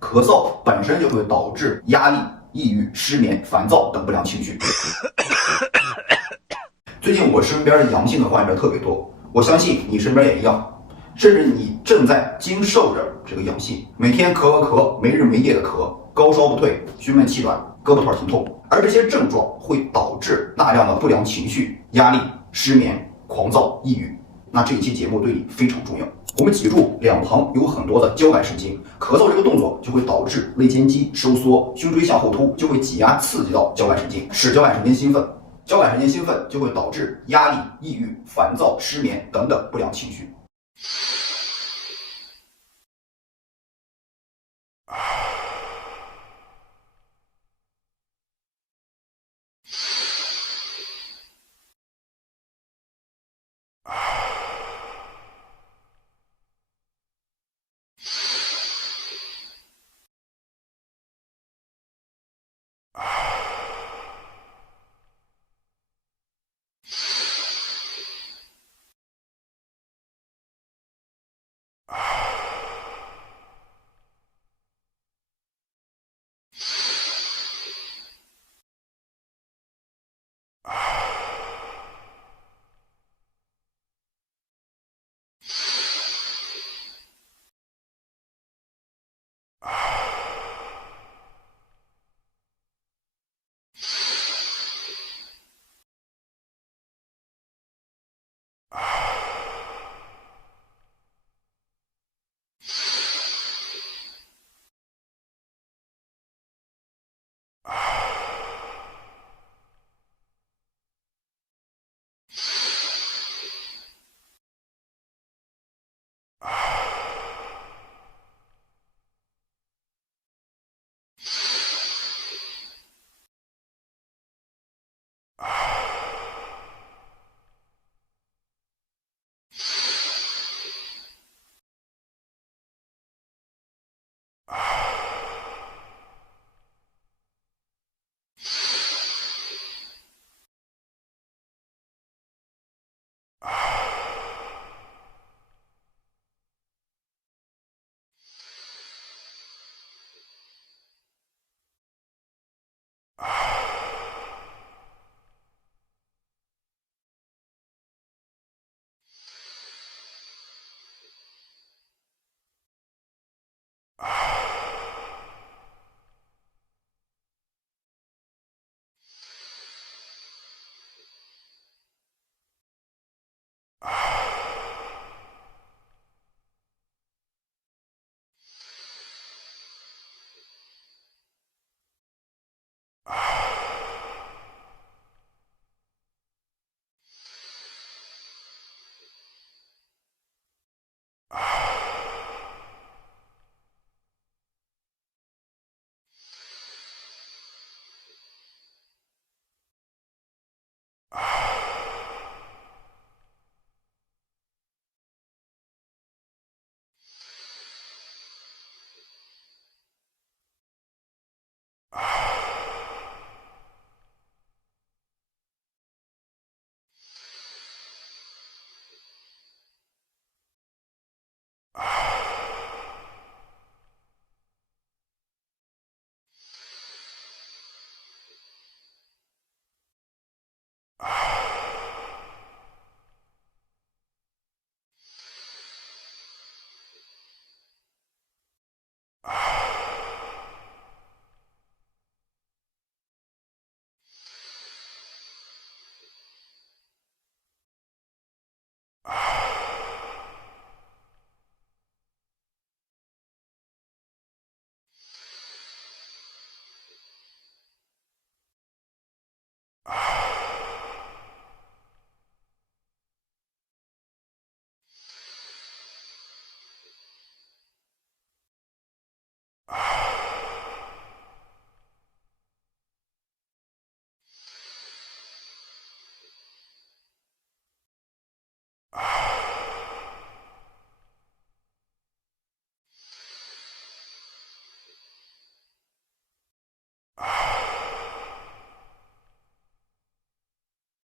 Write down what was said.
咳嗽本身就会导致压力、抑郁、失眠、烦躁等不良情绪。最近我身边阳性的患者特别多，我相信你身边也一样，甚至你正在经受着这个阳性，每天咳，没日没夜的咳，高烧不退，胸闷气短，胳膊腿疼痛，而这些症状会导致大量的不良情绪、压力、失眠、狂躁、抑郁。那这一期节目对你非常重要。我们脊柱两旁有很多的交感神经，咳嗽这个动作就会导致肋间肌收缩，胸椎向后凸，就会挤压刺激到交感神经，使交感神经兴奋。交感神经兴奋就会导致压力、抑郁、烦躁、失眠等等不良情绪。